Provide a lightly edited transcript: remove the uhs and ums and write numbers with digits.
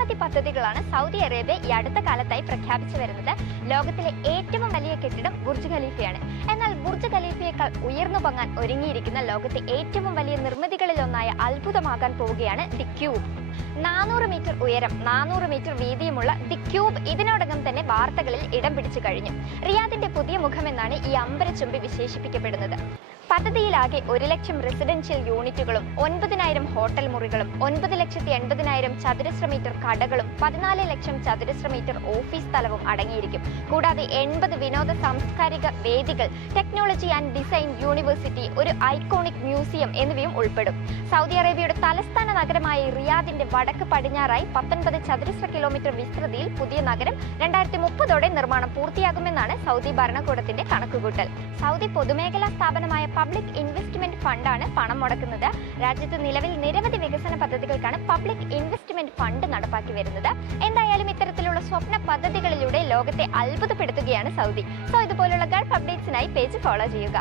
നിരവധി പദ്ധതികളാണ് Saudi Arabia ഈ അടുത്ത കാലത്തായി പ്രഖ്യാപിച്ചു വരുന്നത്. ലോകത്തിലെ ഏറ്റവും വലിയ കെട്ടിടം ബുർജ് ഖലീഫയാണ്. എന്നാൽ ബുർജ് ഖലീഫയേക്കാൾ ഉയർന്നു പൊങ്ങാൻ ഒരുങ്ങിയിരിക്കുന്ന ലോകത്തെ ഏറ്റവും വലിയ നിർമ്മിതികളിലൊന്നായ അത്ഭുതമാകാൻ പോവുകയാണ് ദി ക്യൂബ്. 400 മീറ്റർ ഉയരം, 400 മീറ്റർ വീതിയുമുള്ള ദി ക്യൂബ് ഇതിനോടകം തന്നെ വാർത്തകളിൽ ഇടം പിടിച്ചു കഴിഞ്ഞു. റിയാദിന്റെ പുതിയ മുഖമെന്നാണ് ഈ അമ്പരച്ചുംബി വിശേഷിപ്പിക്കപ്പെടുന്നത്. പദ്ധതിയിലാകെ 1 ലക്ഷം റെസിഡൻഷ്യൽ യൂണിറ്റുകളും 9,000 ഹോട്ടൽ മുറികളും 9,80,000 ചതുരശ്ര മീറ്റർ കടകളും 14 ലക്ഷം ചതുരശ്ര മീറ്റർ ഓഫീസ് സ്ഥലവും അടങ്ങിയിരിക്കും. കൂടാതെ 80 വിനോദ സാംസ്കാരിക വേദികൾ, ടെക്നോളജി ആൻഡ് ഡിസൈൻ യൂണിവേഴ്സിറ്റി, ഒരു ഐക്കോണിക് മ്യൂസിയം എന്നിവയും ഉൾപ്പെടും. സൗദി അറേബ്യയുടെ തലസ്ഥാന നഗരമായ റിയാദിന്റെ വടക്ക് പടിഞ്ഞാറായി 19 ചതുരശ്ര കിലോമീറ്റർ വിസ്തൃതിയിൽ പുതിയ നഗരം 2030ഓടെ നിർമ്മാണം പൂർത്തിയാകുമെന്നാണ് സൗദി ഭരണകൂടത്തിന്റെ കണക്കുകൂട്ടൽ. സൗദി പൊതുമേഖലാ സ്ഥാപനമായ പബ്ലിക് ഇൻവെസ്റ്റ്മെന്റ് ഫണ്ടാണ് പണം മുടക്കുന്നത്. രാജ്യത്ത് നിലവിൽ നിരവധി വികസന പദ്ധതികൾക്കാണ് പബ്ലിക് ഇൻവെസ്റ്റ്മെന്റ് ഫണ്ട് നടപ്പാക്കി വരുന്നത്. എന്തായാലും ഇത്തരത്തിലുള്ള സ്വപ്ന പദ്ധതികളിലൂടെ ലോകത്തെ അത്ഭുതപ്പെടുത്തുകയാണ് സൗദി. സോ ഇതുപോലുള്ള ഗൾഫ് അപ്ഡേറ്റ്സിനായി പേജ് ഫോളോ ചെയ്യുക.